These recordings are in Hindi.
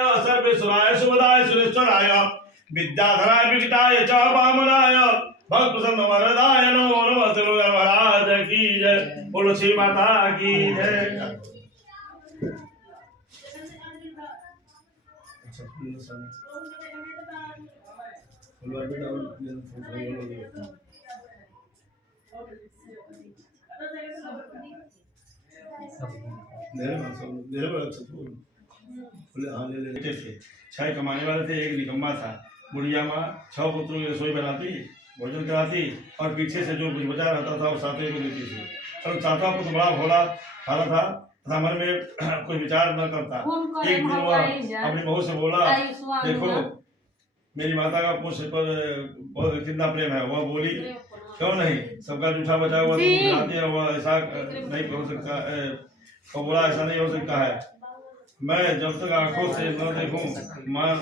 सर्वेश्वराय शुभदाय सुरेश्वराय विद्याधराय विकटाय च वामनाय भक्त प्रसन्न वरदाय नमो नमः श्री महाराज की जय। बोलो श्री माता की जय। छह कमाने वाले थे, एक निकम्मा था। बुढ़िया माँ 6 पुत्रों की रसोई बनाती, भोजन कराती और पीछे से जो कुछ बचा रहता था वो सातवें को देती थी। और सातवां पुत्र बड़ा भोला भाला था तथा मन में कोई विचार न करता। एक दिन वह अपनी बहू से बोला, देखो मेरी माता का मुझ पर बहुत कितना प्रेम है। वह बोली, क्यों नहीं, सबका जूठा बचा हुआ तुम है, वह ऐसा नहीं हो सकता। वो बोला, ऐसा नहीं हो सकता है, मैं जब तक आंखों से न देखूं मान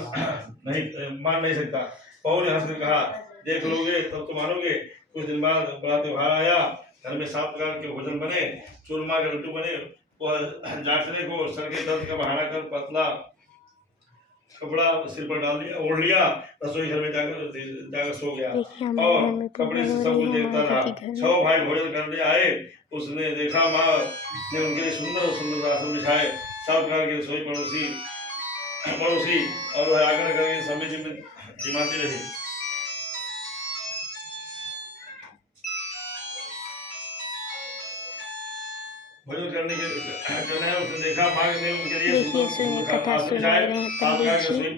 नहीं सकता। बहू ने हंस कर कहा, देख लोगे तब तो मानोगे। कुछ दिन बाद बड़ा त्योहार आया। घर में 7 प्रकार के भोजन बने, चूरमा के लड्डू बने। वह जांचने को सर के दर्द का बहाना कर पतला कपड़ा सिर पर डाल दिया, ओढ़ लिया, रसोई घर में जाकर सो गया और कपड़े से सब कुछ देखता रहा। 6 भाई भोजन करने आए। उसने देखा माँ ने उनके लिए सुंदर सुंदर आसन बिछाए। 7 प्रकार की रसोई पड़ोसी और वह आकर करके सभी जिमाती रही। भोजन करने के उसने देखा माँ ने उनके लिए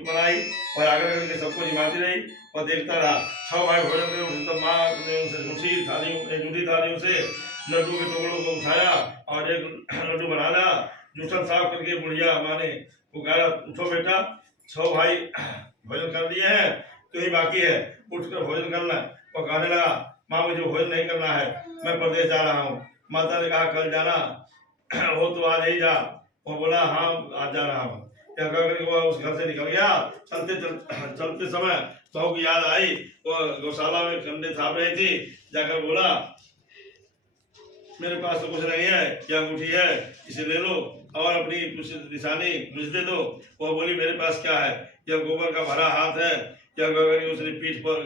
बनाई और आग्रह करके सबको जिमाती रही और देखता रहा। 6 भाई भोजन कर उठे तो माँ ने उनसे जूठी थालियों से लड्डू के टुकड़ों को उठाया और एक लड्डू बना लिया। जूठन साफ करके बुढ़िया माँ ने पुकारा, उठो बेटा, 6 भाई भोजन कर लिए हैं, तो ही बाकी है, उठकर भोजन करना। वो कहने लगा, माँ मुझे भोजन नहीं करना है, मैं प्रदेश जा रहा हूँ। माता ने कहा, कल जाना हो तो आज ही जा। वो बोला, हाँ आज जा रहा हूँ। क्या कहकर वो उस घर से निकल गया। चलते समय बहू की याद आई। वो गौशाला में कंडे थाप रही थी। जाकर बोला, मेरे पास तो कुछ नहीं है, क्या अंगूठी है, इसे ले लो और अपनी कुछ निशानी मुझे दे दो। वो बोली, मेरे पास क्या है, यह गोबर का भरा हाथ है। क्या कहकर उसने पीठ पर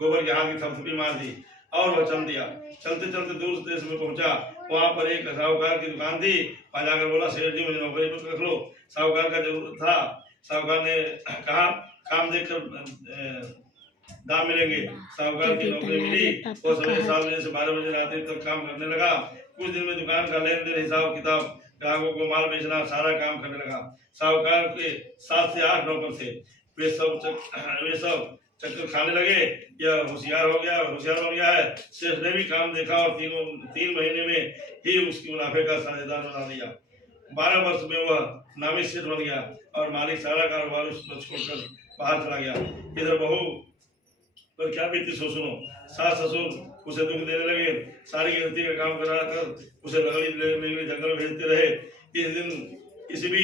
गोबर के हाथ की थपथपी मार दी और वह चल दिया। चलते चलते दूर देश में पहुंचा। वहां पर एक साहूकार की दुकान थी। वहां जाकर बोला, सेठ जी मुझे नौकरी पर रख लो। साहूकार का जरूरत था। साहूकार ने कहा, काम देखकर दाम मिलेंगे। साहूकार की नौकरी मिली। वो सवेरे 7 बजे से 12 बजे रात तक काम करने लगा। कुछ दिन में दुकान का लेन देन, हिसाब किताब, ग्राहकों को माल बेचना, सारा काम करने लगा। साहूकार के 7 से 8 नौकर थे। वे सब चक्कर खाने लगे। यह होशियार बन गया है। सेठ ने भी काम देखा और 3 महीने में ही उसकी मुनाफे का साझेदार बना दिया। 12 वर्ष में वह नामी सेठ बन गया और मालिक सारा कारोबार छोड़कर बाहर चला गया। इधर बहू पर क्या बीती सो सुनो। सास ससुर उसे दुख देने लगे। सारी गृहस्थी का काम करा कर उसे लकड़ी जंगल में भेजते रहे। इस दिन किसी भी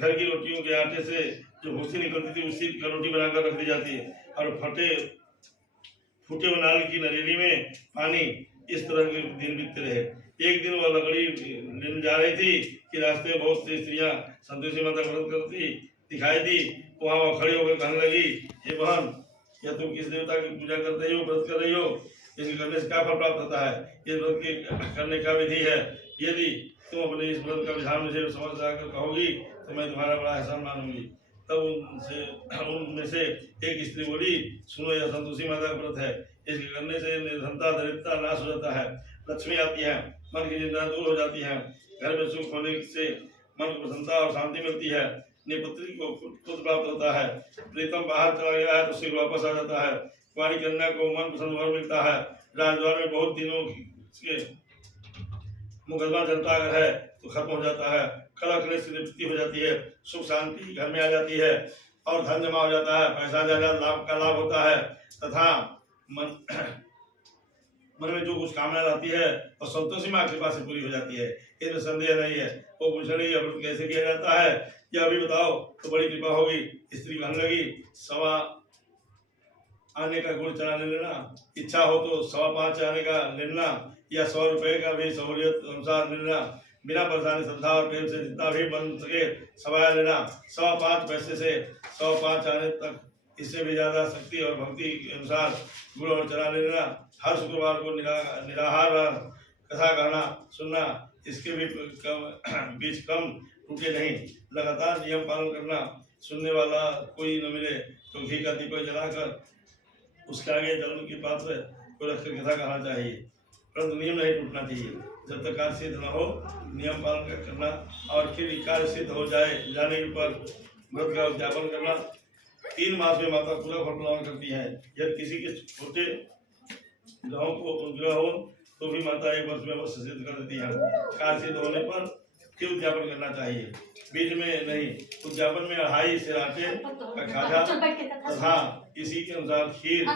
घर की रोटियों के आटे से जो भूसी निकलती थी उसी का रोटी बनाकर रख दी जाती है और फूटे नाल की नरेली में पानी। इस तरह के दिन बीतते रहे। एक दिन वह लकड़ी लेने जा रही थी कि रास्ते में बहुत सी स्त्रियां संतोषी माता व्रत करती दिखाई दी। वहां वह खड़ी होकर कहने लगी, हे बहन, या तुम किस देवता की पूजा कर रही हो, व्रत कर रही हो, इसके करने से क्या फल प्राप्त होता है, इस व्रत के करने का विधि है। यदि तुम अपने इस व्रत का विधान मुझे समझ कर कहोगी तो मैं तुम्हारा बड़ा एहसान मानूंगी। तब उनमें से एक स्त्री बोली, सुनो, यह संतोषी माता का व्रत है। इसके करने से निर्धनता दरिद्रता नाश हो जाता है, लक्ष्मी आती है, मन की चिंता दूर हो जाती है, घर में सुख होने से मन को प्रसन्नता और शांति मिलती है, निपुत्री को पुत्र प्राप्त होता है, प्रीतम बाहर चला गया है तो शीघ्र वापस आ जाता है, कुंवारी कन्या को मन पसंद वर मिलता है, राजद्वार में बहुत दिनों के मुकदमा चलता अगर है तो खत्म हो जाता है, कलह क्लेश से निवृत्ति हो जाती है, सुख शांति घर में आ जाती है और धन जमा हो जाता है, पैसा ज्यादा लाभ होता है तथा मन में जो कुछ कामना रहती है और संतोषी माँ कृपा से पूरी हो जाती है। इसमें संदेह नहीं है। वो पूछ रही है, व्रत कैसे किया जाता है, यह अभी बताओ तो बड़ी कृपा होगी। स्त्री कहने लगी, 1.25 आने का गुड़ चना ले लेना, इच्छा हो तो 5.25 आने का ले लेना या 100 रुपए का भी सहूलियत अनुसार ले लेना। बिना परेशानी श्रद्धा और प्रेम से जितना भी बन सके सवाया लेना। 5.25 पैसे से 5.25 आने तक, इससे भी ज्यादा शक्ति और भक्ति के अनुसार गुड़ और चना ले लेना। हर शुक्रवार को निराहार कथा गाना सुनना, इसके भी बीच कम टूटे नहीं। लगातार नियम पालन करना। सुनने वाला कोई न मिले तो घी का दीपक जलाकर उसके आगे जल की पात्र को रखकर कथा कहना चाहिए, परंतु नियम नहीं टूटना चाहिए। जब तक कार्य सिद्ध न हो नियम पालन करना, और फिर कार्य सिद्ध हो जाने पर व्रत का उद्यापन करना। 3 मास में माता पूरा फल प्रदान करती है। यदि किसी के छोटे ग्रह हो तो भी माता 1 वर्ष में अवश्य सिद्ध कर देती है। कार्य सिद्ध होने पर फिर उद्यापन करना चाहिए, बीच में नहीं। उद्यापन में 2.5 से आटे का खाजा तथा इसी के अनुसार खीर,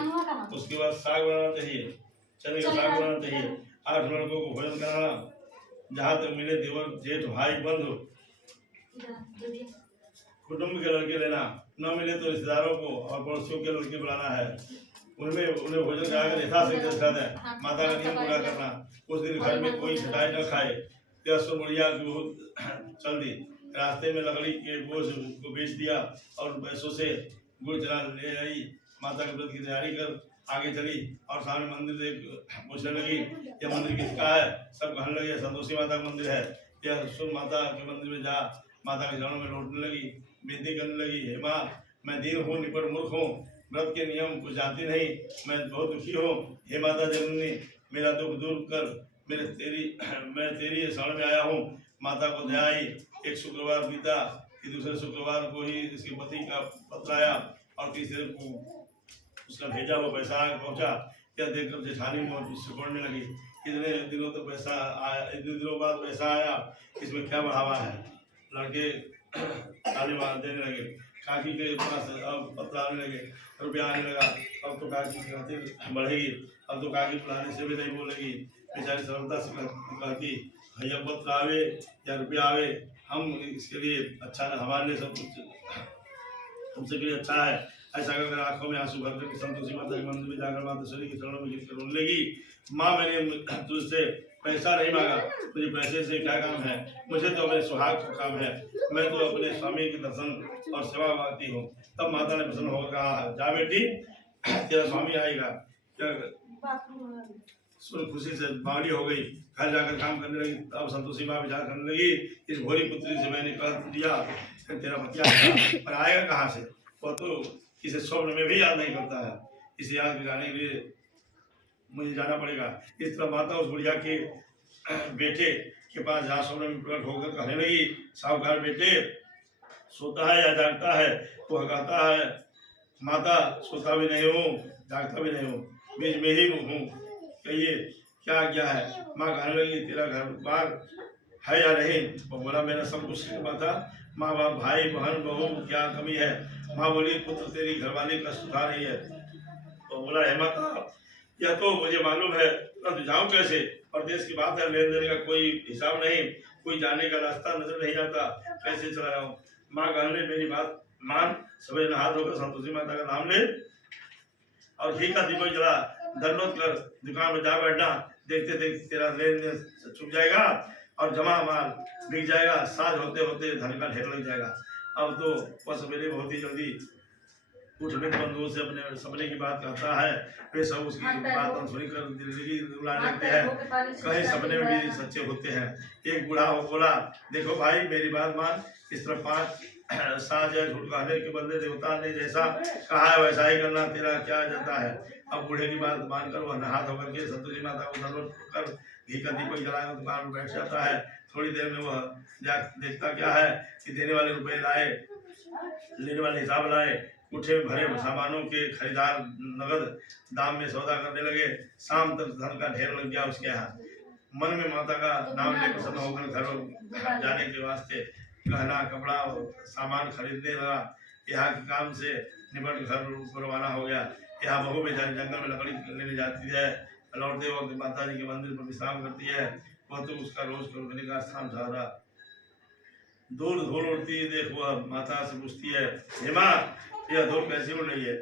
उसके बाद साग बनाना चाहिए, चने का साग बनाना चाहिए। 8 लड़कों को भोजन कराना, जहाँ तक मिले देवर जेठ भाई बंधु कुटुंब के लड़के लेना, न मिले तो रिश्तेदारों को और पड़ोसियों के लड़के बुलाना है। उन्हें भोजन कराकर यथाशक्ति माता का नियम पूरा करना। उस दिन घर में कोई छटाई न खाए। यह सुबुढ़िया की बहुत चल दी। रास्ते में लकड़ी के बोझ को बेच दिया और पैसों से गुड़ चना ले आई। माता के व्रत की तैयारी कर आगे चली और सामने मंदिर देख पूछने लगी, यह मंदिर किसका है? सब कहने लगे संतोषी माता का मंदिर है। यह सुन माता के मंदिर में जा माता के चरणों में लौटने लगी, विनती करने लगी, हे माँ, मैं दीन हूँ, निपट मूर्ख हूँ, व्रत के नियम को जानती नहीं, मैं बहुत दुखी हूँ। हे माता जननी, मेरा दुख दूर कर, मैं तेरी शरण में आया हूँ। माता को दया आई। एक शुक्रवार बीता कि दूसरे शुक्रवार को ही इसके पति का पत्र आया और तीसरे को उसका भेजा हुआ पैसा पहुंचा। यह देखकर जेठानी सिकुड़ने लगी। इतने दिनों तो पैसा आया, इतने दिनों बाद पैसा आया, इसमें क्या बढ़ावा है? लड़के ताली मार देने लगे। काकी के पास अब पत्र आने लगे, रुपया आने लगा। अब तो काकी की खातिर बढ़ेगी, अब तो काकी बुलाने से भी नहीं बोलेगी। बेचारी सरलता से कहती, भैया पत्र आवे या रुपया आवे, हम इसके लिए अच्छा, हमारे लिए सब कुछ हमसे भी अच्छा है। ऐसा कर आंखों में आंसू भर कर संतोषी माता के मंदिर में जाकर मातेश्वरी के चरणों में गिरकर रोने लगी। माँ, मैंने तुझसे पैसा नहीं मांगा, मुझे पैसे से क्या काम है? मुझे तो अपने सुहाग का काम है। मैं तो अपने स्वामी के दर्शन और सेवा मांगती हूँ। तब माता ने प्रसन्न होकर कहा, जा बेटी, तेरा स्वामी आएगा। सुन खुशी से बावली हो गई, घर जाकर काम करने लगी। अब संतोषी माँ विचार करने लगी, इस भोली पुत्री से मैंने कह दिया तेरा पति आएगा, पर आएगा कहाँ से? वह तो इसे स्वप्न में भी याद नहीं करता है। इसे याद दिलाने के लिए मुझे जाना पड़ेगा। इस तरह माता उस बुढ़िया के बेटे के पास जहाँ स्वप्न में प्रकट होकर कहने लगी, साहूकार बेटे, सोता है या जागता है? वह कहता है, माता, सोता भी नहीं हूँ, जागता भी नहीं हूँ, बीच में ही हूँ, कहिए क्या आज्ञा है? माँ कहने लगी, तेरा घर बार है या नहीं? वो बोला, मेरा सब कुछ माता, माँ बाप, भाई बहन, बहू, क्या कमी है? माँ बोली, पुत्र तेरी घरवाली का सुधार रही है। तो बोला, हे माता, यह तो मुझे मालूम है, परंतु जाऊँ कैसे? परदेश की बात है, लेन देन का कोई हिसाब नहीं, कोई जाने का रास्ता नजर नहीं आता, कैसे चला जाऊँ? माँ कहने, मेरी बात मान, सवेरे नहा धोकर संतोषी माता का नाम ले और घी का दीपक जला, दंडवत कर दुकान में जा बैठना। देखते देखते तेरा लेन देन छुप जाएगा और जमा माल बिक जाएगा। साज होते होते धन का ढेर लग जाएगा। अब तो वह सवेरे बहुत ही जल्दी उठ मित्र बंधुओं से अपने सपने की बात कहता है। वे सब उसकी बात अनसुनी कर दिल्ली उड़ाने लगते हैं। कहीं सपने में भी सच्चे होते हैं। एक बूढ़ा हो बोला, देखो भाई, मेरी बात मान, इस तरह 5 साज या झूठ कहने के बदले देवता ने जैसा कहा है वैसा ही करना, तेरा क्या जाता है? अब बूढ़े की बात मानकर वह नहा धोकर के संतोषी माता को दंडवत कर घी का दीपक जलाकर दुकान में बैठ जाता है। थोड़ी देर में वह देखता क्या है कि देने वाले रुपए लाए, लेने वाले हिसाब लाए, उठे भरे सामानों के खरीदार नगद दाम में सौदा करने लगे। शाम तक धन का ढेर लग गया उसके यहाँ। मन में माता का नाम ले प्रसन्न होकर घर जाने के वास्ते गहना कपड़ा और सामान खरीदने लगा। यहाँ के काम से निपट घर को रवाना हो गया। यहाँ बहू बेचारी जंगल में लकड़ी लेने जाती है। लौटते वक्त माता जी के मंदिर पर विश्राम करती है। वह तो उसका रोज रुकने का स्थान था। दूर धूल उड़ती देख वह माता से पूछती है, हे माँ, यह धूल कैसी उड़ रही है?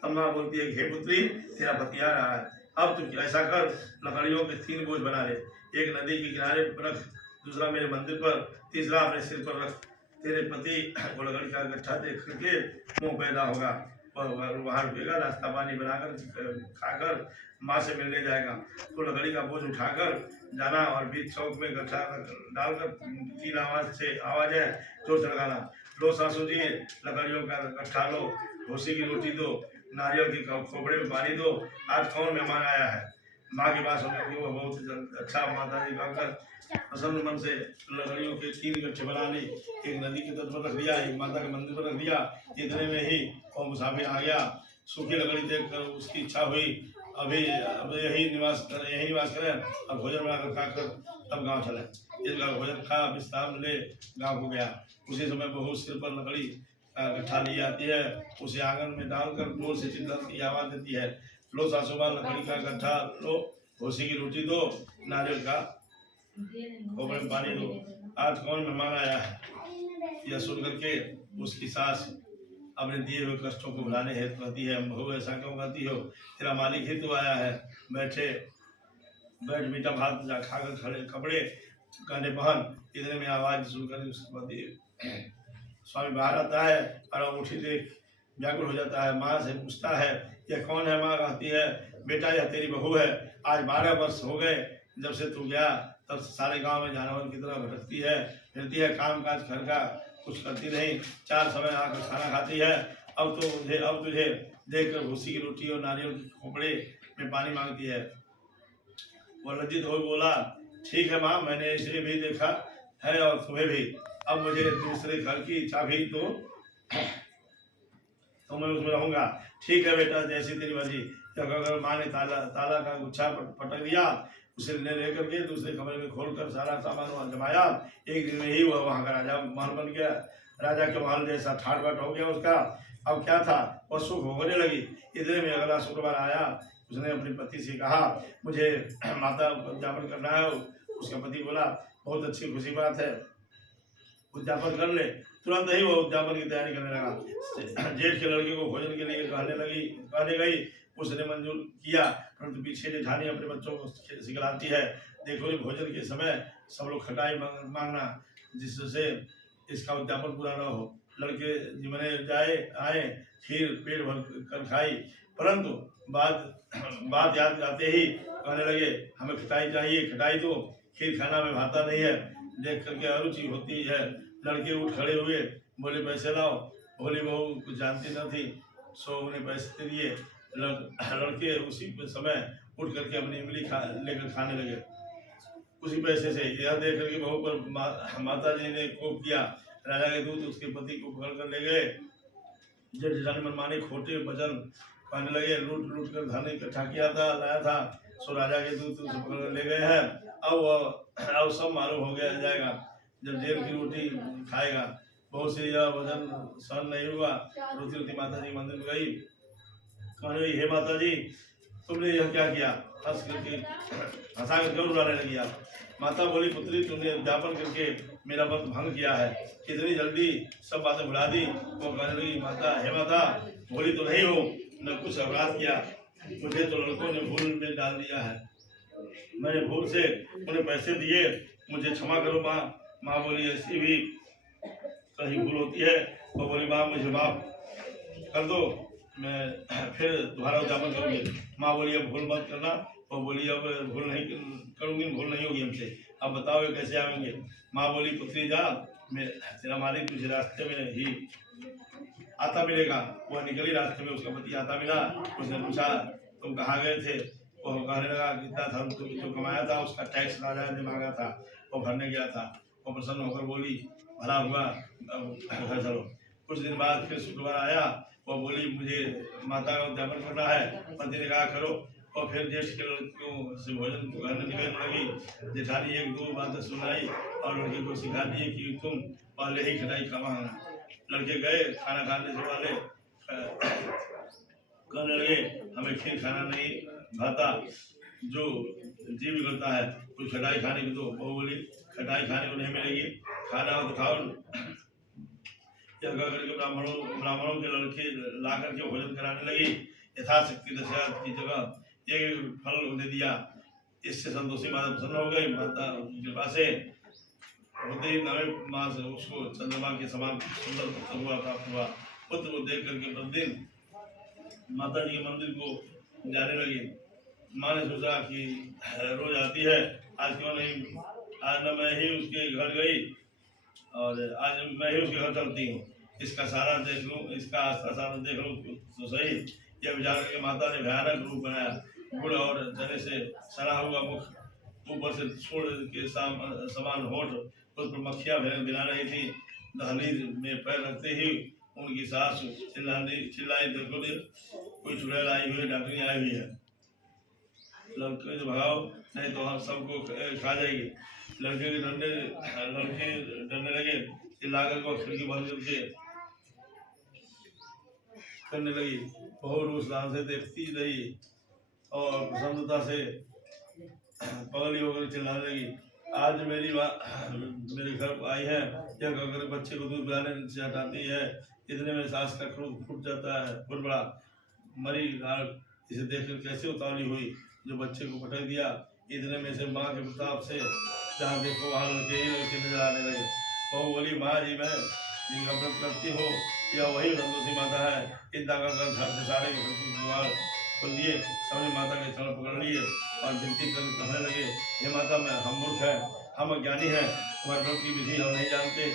अम्मा बोलती है, हे पुत्री, तेरा पति आ रहा है। अब तू ऐसा कर, लकड़ियों के 3 बोझ बना ले, एक नदी के किनारे पर रख दूसरा मेरे मंदिर पर, तीसरा अपने सिर पर रख। तेरे पति को लकड़ी का गट्ठा देख करके मोह पैदा होगा, वहाँ रुकेगा, नाश्ता पानी बनाकर खाकर माँ से मिलने जाएगा। तो लकड़ी का बोझ उठाकर जाना और बीच चौक में गट्ठा डालकर 3 आवाज है जोर लगाना, लो सासू जी लकड़ियों का गट्ठा लो, भूसी की रोटी दो, नारियल के खोपड़े में पानी दो, आज कौन मेहमान आया है। माँ के पास होकर के वो बहुत अच्छा माता जी कहकर प्रसन्न मन से लकड़ियों के 3 गट्ठे बनाने, एक नदी के तट पर रख दिया, एक माता के मंदिर पर रख दिया। इतने में ही वो मुसाफिर आ गया, सूखी लकड़ी देखकर उसकी इच्छा हुई अब यही निवास करें, अब भोजन बनाकर खाकर तब गांव चले। इस भोजन खा विश्राम ले गांव को गया। उसी समय बहू सिर पर लकड़ी का गट्ठा ली आती है, उसे आंगन में डालकर जोर से चिल्लाने की आवाज देती है, लो सासू माँ लकड़ी का गट्ठा लो, भूसी की रोटी दो, नारियल का खोपड़े में पानी दो, आज कौन मेहमान आया है। यह सुन करके उसकी सास अपने दिए हुए कष्टों को भुलाने हेतु कहती है, बहू ऐसा क्यों कहती हो, तेरा मालिक ही तो आया है, बैठ मीठा भात जा खाकर खड़े कपड़े गहने पहन। इतने में आवाज सुनकर स्वामी बाहर आता है और अंगूठी देख व्याकुल हो जाता है, माँ से पूछता है यह कौन है। माँ कहती है, बेटा यह तेरी बहू है, आज 12 वर्ष हो गए जब से तू गया, तब सारे गांव में जानवर की तरह भटकती है, फिरती है, काम काज घर का कुछ करती नहीं, 4 समय आकर खाना खाती है। अब तुझे देखकर भूसी की रोटी और नारियल के खोपड़े में पानी मांगती है। वो लज्जित हो बोला, ठीक है माँ, मैंने इसे भी देखा है और तुम्हें भी, अब मुझे दूसरे घर की चाबी तो मैं उसमें रहूंगा। ठीक है बेटा, जैसी तेरी मर्जी। अगर माँ ने ताला का गुच्छा पटक दिया, उसे लेकर के दूसरे कमरे में खोलकर सारा सामान वहाँ जमाया। एक दिन में ही वह वहाँ का राजा महल बन गया, राजा के महल जैसा ठाट बाट हो गया उसका। अब क्या था, वह सुख भोगने लगी। इतने में अगला शुक्रवार आया, उसने अपने पति से कहा, मुझे माता उद्यापन करना है। उसका पति बोला, बहुत अच्छी खुशी बात है, उद्यापन कर ले। तुरंत ही वो उद्यापन की तैयारी करने लगा। जेठ के लड़के को भोजन के लिए कहने गई, उसने मंजूर किया, परंतु पीछे जेठानी अपने बच्चों को सिखलाती है, देखो ये भोजन के समय सब लोग खटाई मांगना, जिससे इसका उद्यापन पूरा न हो। लड़के जिमने आए, खीर पेट भर कर खाई, परंतु बात याद आते ही कहने लगे, हमें खटाई चाहिए, खटाई दो, खीर खाना में भाता नहीं है। देख करके अरुचि होती है। लड़के उठ खड़े हुए, बोले पैसे लाओ। भोली बहू कुछ जानती न थी, सो उन्हें पैसे दिए। लड़के उसी समय उठ करके अपनी इमली लेकर खाने लगे उसी पैसे से। यह देख करके बहू पर माता जी ने कोप किया। राजा के दूत उसके पति को पकड़ कर ले गए। जब जेठानी मनमानी खोटे वचन कहने लगे, लूट कर धन इकट्ठा किया था, लाया था, सो राजा के दूत उसे पकड़ कर ले गए हैं। अब सब मालूम हो गया जाएगा जब जेल की रोटी खाएगा। बहुत से यह वजन सहन नहीं हुआ, रोती माता जी मंदिर में गई, कहने लगी, हे माता जी, तुमने यह क्या किया। हंसा कर क्यों रुलाने लगी आप। माता बोली, पुत्री, तुमने उद्यापन करके मेरा व्रत भंग किया है, कितनी जल्दी सब बातें भुला दी। वो कहने लगी, माता, हे माता, बोली तो नहीं हो, न कुछ अपराध किया, मुझे तो लड़कों ने भूल में डाल दिया है, मैंने भूल से उन्हें पैसे दिए, मुझे क्षमा करो माँ। माँ बोली, ऐसी भी कहीं भूल होती है। वो बोली, माँ मुझे माफ कर दो, मैं फिर दोबारा उद्यापन करूँगी। माँ बोली, अब भूल मत करना। वो बोली, अब भूल नहीं करूँगी, भूल नहीं होगी हमसे, अब बताओ ये कैसे आएंगे। माँ बोली, पुत्री जा, मैं तेरा मालिक तुझे रास्ते में ही आता मिलेगा। वह निकली, रास्ते में उसका पति आता मिला। उसने पूछा, तुम कहाँ गए थे। वो कहने लगा, कितना धन तुम जो कमाया था उसका टैक्स राजा ने मांगा था, वो भरने गया था। वो प्रसन्न होकर बोली, भला हुआ, घर चलो। कुछ दिन बाद फिर शुक्रवार आया। वो बोली, मुझे माता का उद्यापन करना है। पति ने कहा, करो। और फिर जेठ के लड़कियों से भोजन करने निकलने लगी। जेठानी 1-2 बातें सुनाई और लड़के को सिखा दी कि तुम पहले ही खटाई खाना। लड़के गए, खाना खाने से पहले कहने लगे, हमें खीर खाना नहीं भाता, जो जी बिगड़ता है, कुछ खटाई खाने की। तो वो बोली, खटाई खाने को नहीं मिलेगी, खाना हो तो खाओ। यह करके ब्राह्मणों के लड़के ला करके भोजन कराने लगी। यथाशक्ति दशरथ की जगह एक फल दे दिया। इससे संतोषी माता प्रसन्न हो गई। माता की कृपा से होते ही 9वें मास उसको चंद्रमा के समान सुंदर पुत्र हुआ प्राप्त हुआ। पुत्र को देख करके प्रतिदिन माता जी के मंदिर को जाने लगी। माँ ने सोचा कि रोज आती है, आज क्यों नहीं, आज न मैं ही उसके घर गई और आज मैं ही उसके घर चलती हूँ, इसका सारा देख लूँ, इसका आस्था सारा देख लूँ तो सही। यह विचार करके माता ने भयानक रूप बनाया, गुड़ और चने से सना हुआ मुख, ऊपर से छोड़ के समान होठ, उस पर मक्खियाँ बिना रही थी। दहलीज में पैर रखते ही उनकी सास चिल्लाई, देखो कोई चुड़ैल आई हुई है, डाकनी आई हुई है, लड़के से भगाओ नहीं तो हम सबको खा जाएगी। लड़के डरने लगे, चिल्लाकर को खिड़की बंद करके करने लगी। बहू रूस दान से देखती रही और प्रसन्नता से पगली होकर चिल्लाने लगी, आज मेरी मेरे घर आई है, यह कहकर बच्चे को दूध पिलाने से हटाती है। इतने में सास का क्रोध फूट जाता है, फुट बड़ा मरी नाग इसे देखकर कैसे उतावली हुई, जो बच्चे को पटक दिया। इतने में से माँ के प्रताप से जहाँ देखो वहाँ लड़के ही लड़के नजर आने लगे। बहू बोली, माँ जी मैं जिनका व्रत करती हो या वही संतोषी माता है। इतना कर घर से सारे द्वार खोल दिए, सबने माता के चरण पकड़ लिए और विनती कर कहने लगे, हे माता मैं हम मूर्ख है, हम अज्ञानी हैं, तुम्हारे व्रत की विधि हम नहीं जानते,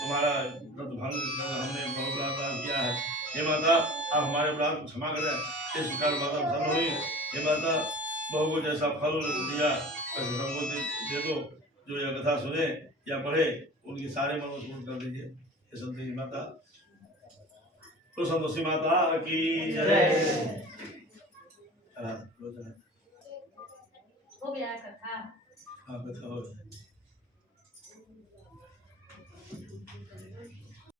तुम्हारा व्रत भंग हमने बहुत बड़ा अपराध किया है। हे माता आप हमारे अपराध को क्षमा करें। इस प्रकार माता प्रसन्न हुई। हे माता बहू को जैसा फल दिया वैसे सबको दे दो, जो यह कथा सुने या पढ़े उनके सारे मनोरथ पूर्ण कर दीजिए। हे संतोषी माता, तो संतोषी माता की जय। हो गया कथा। हाँ कथा हो गया।